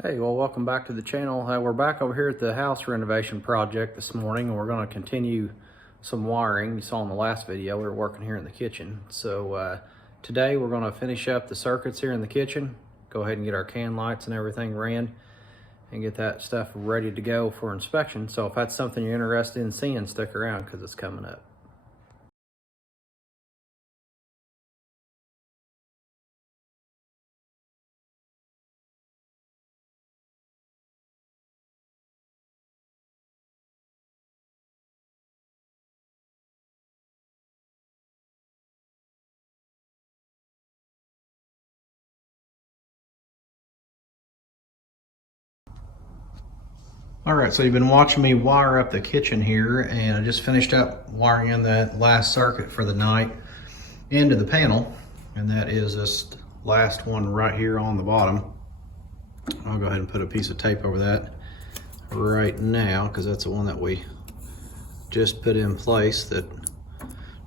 Hey, well, welcome back to the channel. We're back over here at the house renovation project this morning, and we're going to continue some wiring. You saw in the last video, we were working here in the kitchen. So today we're going to finish up the circuits here in the kitchen, go ahead and get our can lights and everything ran, and get that stuff ready to go for inspection. So if that's something you're interested in seeing, stick around because it's coming up. All right, so you've been watching me wire up the kitchen here, and I just finished up wiring in that last circuit for the night into the panel, and that is this last one right here on the bottom. I'll go ahead and put a piece of tape over that right now because that's the one that we just put in place that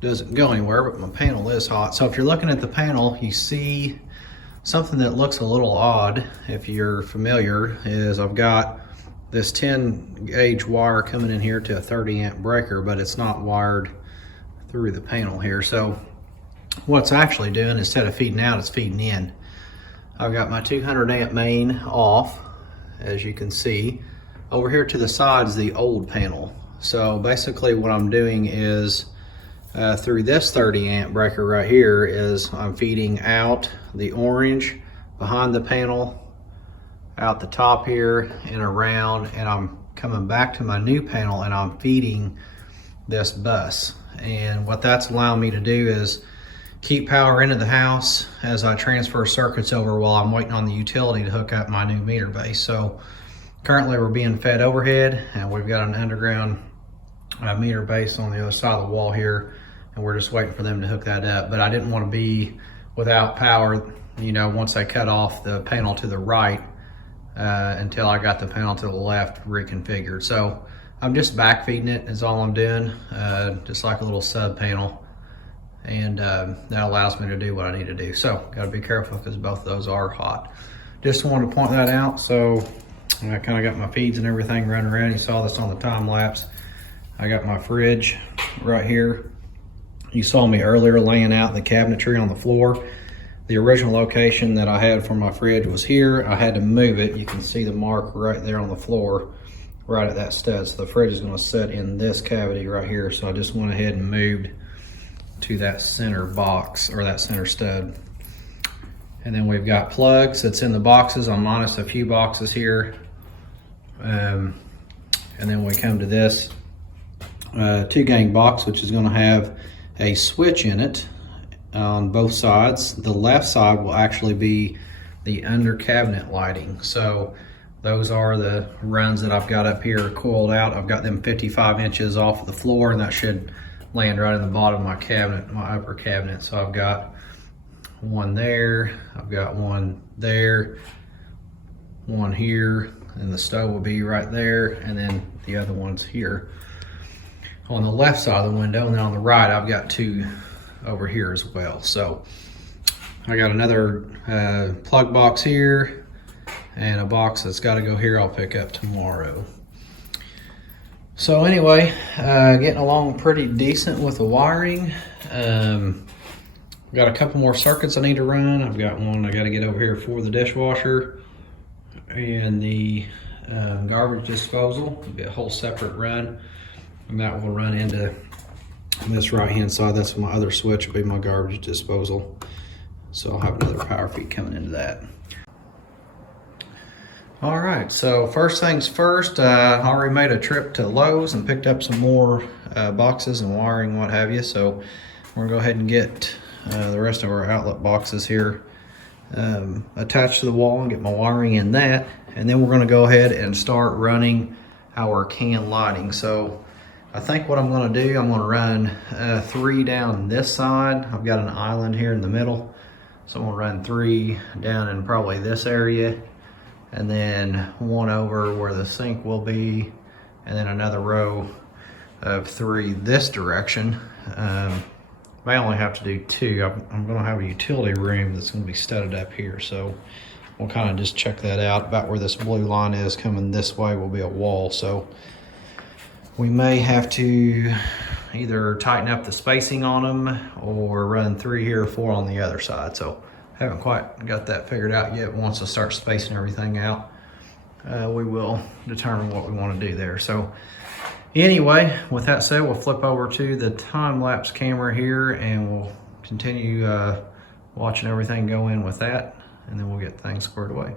doesn't go anywhere, but my panel is hot. So if you're looking at the panel, you see something that looks a little odd. If you're familiar, is I've got this 10 gauge wire coming in here to a 30 amp breaker, but it's not wired through the panel here. So what's actually doing, instead of feeding out, it's feeding in. I've got my 200 amp main off, as you can see. Over here to the side is the old panel. So basically what I'm doing is through this 30 amp breaker right here is I'm feeding out the orange behind the panel, out the top here and around, and I'm coming back to my new panel and I'm feeding this bus. And what that's allowing me to do is keep power into the house as I transfer circuits over while I'm waiting on the utility to hook up my new meter base. So currently we're being fed overhead, and we've got an underground meter base on the other side of the wall here, and we're just waiting for them to hook that up. But I didn't want to be without power, you know, once I cut off the panel to the right until I got the panel to the left reconfigured. So I'm just back feeding it is all I'm doing, just like a little sub panel, and that allows me to do what I need to do. So got to be careful because both of those are hot. Just wanted to point that out. So I kind of got my feeds and everything running around. You saw this on the time lapse. I got my fridge right here. You saw me earlier laying out the cabinetry on the floor. The original location that I had for my fridge was here. I had to move it. You can see the mark right there on the floor, right at that stud. So the fridge is going to sit in this cavity right here. So I just went ahead and moved to that center box, or that center stud. And then we've got plugs that's in the boxes. I'm minus a few boxes here. And then we come to this 2-gang box, which is going to have a switch in it on both sides. The left side will actually be the under cabinet lighting. So those are the runs that I've got up here coiled out. I've got them 55 inches off of the floor, and that should land right in the bottom of my cabinet, my upper cabinet. So I've got one there, I've got one there, one here, and the stove will be right there, and then the other one's here on the left side of the window, and then on the right I've got two over here as well. So I got another plug box here and a box that's got to go here I'll pick up tomorrow. So anyway, getting along pretty decent with the wiring. Got a couple more circuits I need to run. I've got one I got to get over here for the dishwasher and the garbage disposal. It'll be a whole separate run, and that will run into this right hand side. That's my other switch, will be my garbage disposal. So I'll have another power feed coming into that. All right, so first things first, I already made a trip to Lowe's and picked up some more boxes and wiring, what have you. So we're gonna go ahead and get the rest of our outlet boxes here attached to the wall and get my wiring in that. And then we're gonna go ahead and start running our can lighting. So I think what I'm gonna do, I'm gonna run 3 down this side. I've got an island here in the middle. So I'm gonna run 3 down in probably this area, and then 1 over where the sink will be, and then another row of 3 this direction. May only have to do 2. I'm gonna have a utility room that's gonna be studded up here. So we'll kind of just check that out. About where this blue line is coming this way will be a wall, so we may have to either tighten up the spacing on them or run 3 here, 4 on the other side. So haven't quite got that figured out yet. Once I start spacing everything out, we will determine what we want to do there. So anyway, with that said, we'll flip over to the time-lapse camera here and we'll continue watching everything go in with that, and then we'll get things squared away.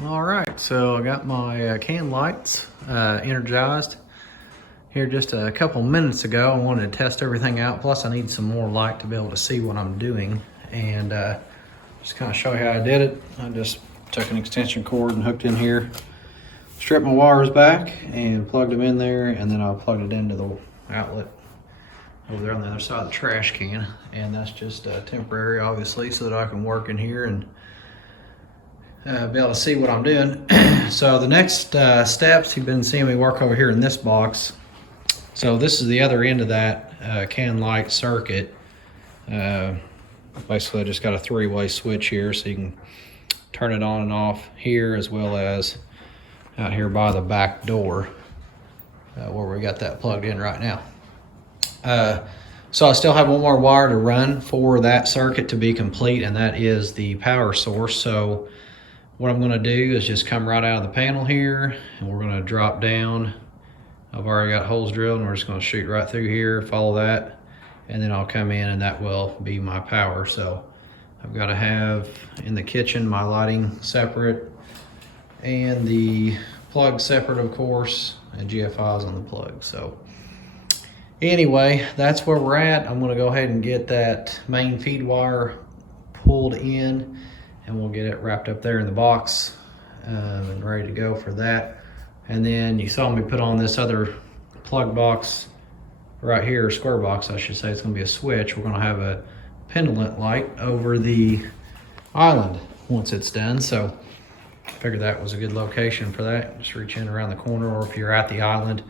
All right, so I got my can lights energized here just a couple minutes ago. I wanted to test everything out, plus I need some more light to be able to see what I'm doing, and just kind of show you how I did it. I just took an extension cord and hooked in here, stripped my wires back and plugged them in there, and then I plugged it into the outlet over there on the other side of the trash can, and that's just temporary, obviously, so that I can work in here and be able to see what I'm doing. So the next steps, you've been seeing me work over here in this box. So this is the other end of that can light circuit. Basically I just got a 3-way switch here, so you can turn it on and off here, as well as out here by the back door where we got that plugged in right now. So I still have one more wire to run for that circuit to be complete, and that is the power source. So what I'm going to do is just come right out of the panel here, and we're going to drop down. I've already got holes drilled, and we're just going to shoot right through here, follow that, and then I'll come in, and that will be my power. So I've got to have in the kitchen my lighting separate and the plug separate, of course, and GFIs on the plug. So anyway, that's where we're at. I'm going to go ahead and get that main feed wire pulled in, and we'll get it wrapped up there in the box and ready to go for that. And then you saw me put on this other plug box right here, square box I should say. It's going to be a switch. We're going to have a pendant light over the island once it's done. So I figured that was a good location for that. Just reach in around the corner, or if you're at the island,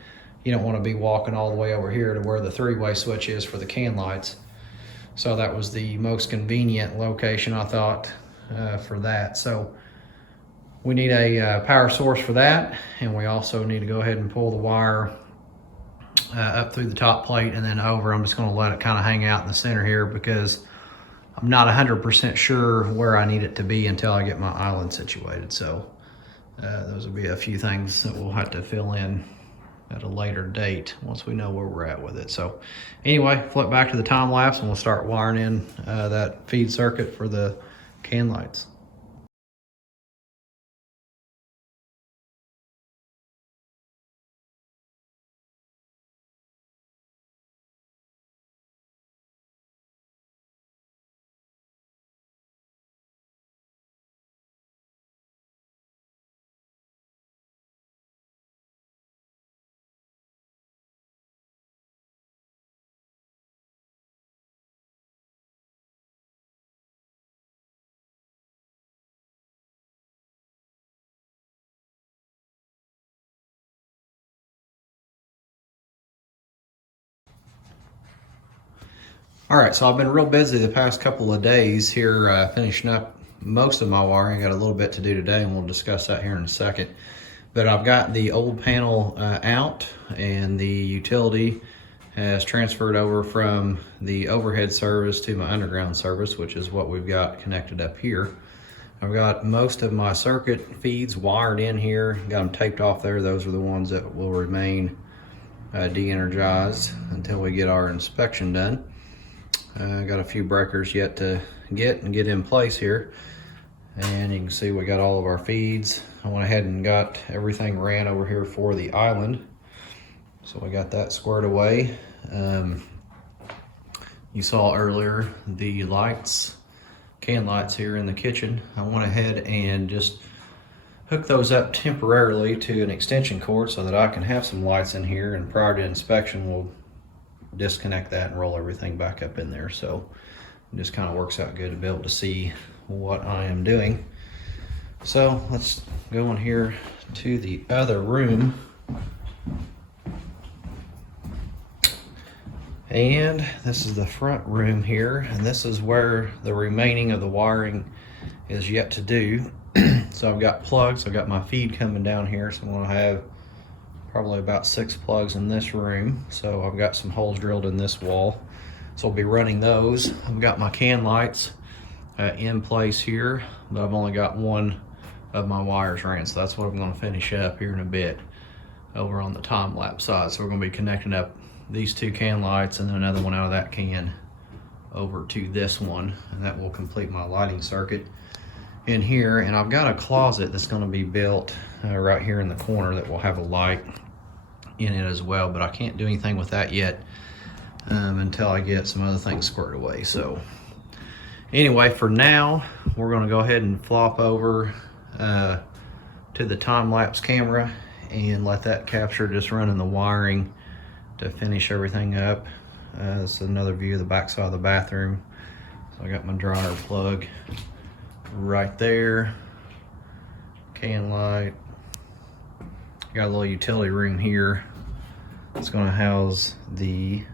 you don't want to be walking all the way over here to where the 3-way switch is for the can lights. So that was the most convenient location, I thought, for that. So we need a power source for that, and we also need to go ahead and pull the wire up through the top plate and then over. I'm just going to let it kind of hang out in the center here because I'm not 100% sure where I need it to be until I get my island situated. So those will be a few things that we'll have to fill in at a later date once we know where we're at with it. So anyway, flip back to the time lapse and we'll start wiring in that feed circuit for the can lights. All right, so I've been real busy the past couple of days here finishing up most of my wiring. I got a little bit to do today, and we'll discuss that here in a second. But I've got the old panel out, and the utility has transferred over from the overhead service to my underground service, which is what we've got connected up here. I've got most of my circuit feeds wired in here, got them taped off there. Those are the ones that will remain de-energized until we get our inspection done. Got a few breakers yet to get in place here, and you can see we got all of our feeds I went ahead and got everything ran over here for the island. So we got that squared away. You saw earlier the lights, can lights here in the kitchen. I went ahead and just hooked those up temporarily to an extension cord so that I can have some lights in here, and prior to inspection we'll disconnect that and roll everything back up in there. So it just kind of works out good to be able to see what I am doing. So let's go in here to the other room. And this is the front room here, and this is where the remaining of the wiring is yet to do. So I've got plugs, I've got my feed coming down here, so I'm gonna have probably about 6 plugs in this room. So I've got some holes drilled in this wall, so I'll be running those. I've got my can lights in place here, but I've only got one of my wires ran, so that's what I'm gonna finish up here in a bit over on the time-lapse side. So we're gonna be connecting up these 2 can lights and then another one out of that can over to this one, and that will complete my lighting circuit in here. And I've got a closet that's going to be built right here in the corner that will have a light in it as well, but I can't do anything with that yet until I get some other things squared away. So anyway, for now we're going to go ahead and flop over to the time-lapse camera and let that capture just running the wiring to finish everything up. This is another view of the back side of the bathroom. So I got my dryer plug right there, can light. Got a little utility room here. It's going to house the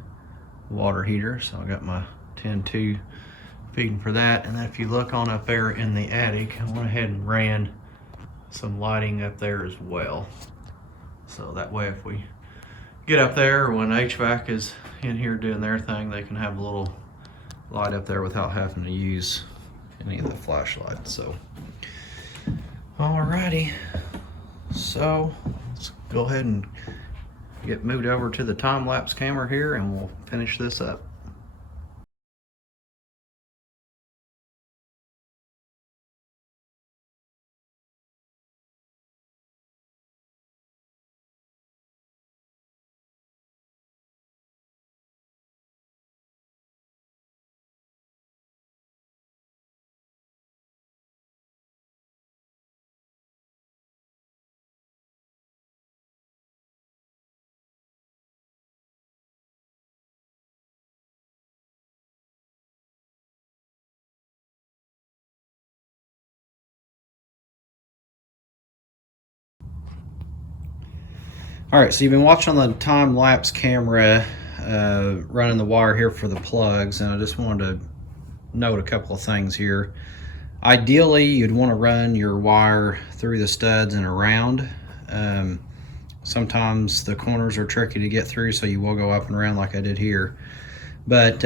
water heater. So I got my 10-2 feeding for that. And then if you look on up there in the attic, I went ahead and ran some lighting up there as well. So that way if we get up there, when HVAC is in here doing their thing, they can have a little light up there without having to use any of the flashlights. So alrighty, so let's go ahead and get moved over to the time-lapse camera here and we'll finish this up. All right, so you've been watching on the time-lapse camera running the wire here for the plugs, and I just wanted to note a couple of things here. Ideally, you'd want to run your wire through the studs and around. Sometimes the corners are tricky to get through, so you will go up and around like I did here. But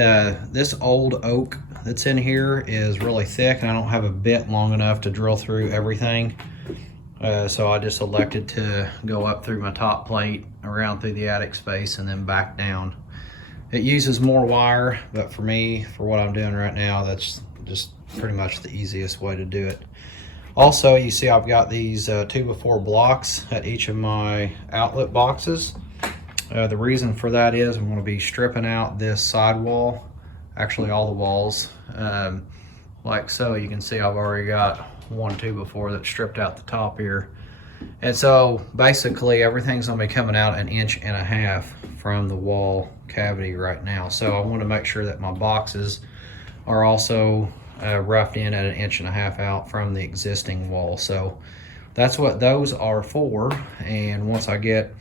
this old oak that's in here is really thick, and I don't have a bit long enough to drill through everything. So I just elected to go up through my top plate, around through the attic space, and then back down. It uses more wire, but for me, for what I'm doing right now, that's just pretty much the easiest way to do it. Also, you see I've got these 2x4 blocks at each of my outlet boxes. The reason for that is I'm going to be stripping out this side wall, actually all the walls, like so. You can see I've already got 1 2x4 that's stripped out the top here. And so basically everything's going to be coming out 1.5 inches from the wall cavity right now. So I want to make sure that my boxes are also roughed in at 1.5 inches out from the existing wall. So that's what those are for. And once I get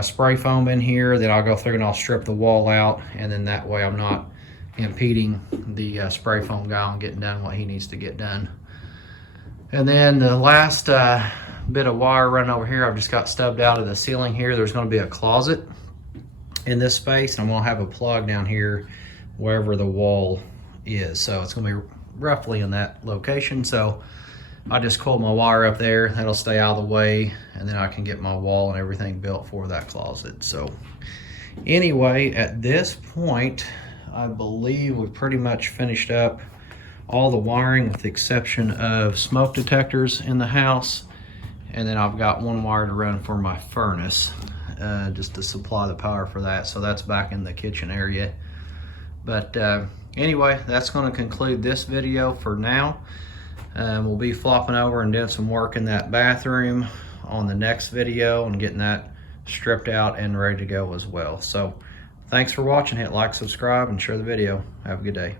spray foam in here, then I'll go through and I'll strip the wall out, and then that way I'm not impeding the spray foam guy on getting done what he needs to get done. And then the last bit of wire running over here, I've just got stubbed out of the ceiling here. There's going to be a closet in this space, and I'm going to have a plug down here wherever the wall is. So it's going to be roughly in that location. So I just coil my wire up there. That'll stay out of the way, and then I can get my wall and everything built for that closet. So anyway, at this point, I believe we've pretty much finished up all the wiring with the exception of smoke detectors in the house And then I've got one wire to run for my furnace, just to supply the power for that. So that's back in the kitchen area. But anyway, that's going to conclude this video for now. We'll be flopping over and doing some work in that bathroom on the next video and getting that stripped out and ready to go as well. So thanks for watching. Hit like, subscribe, and share the video. Have a good day.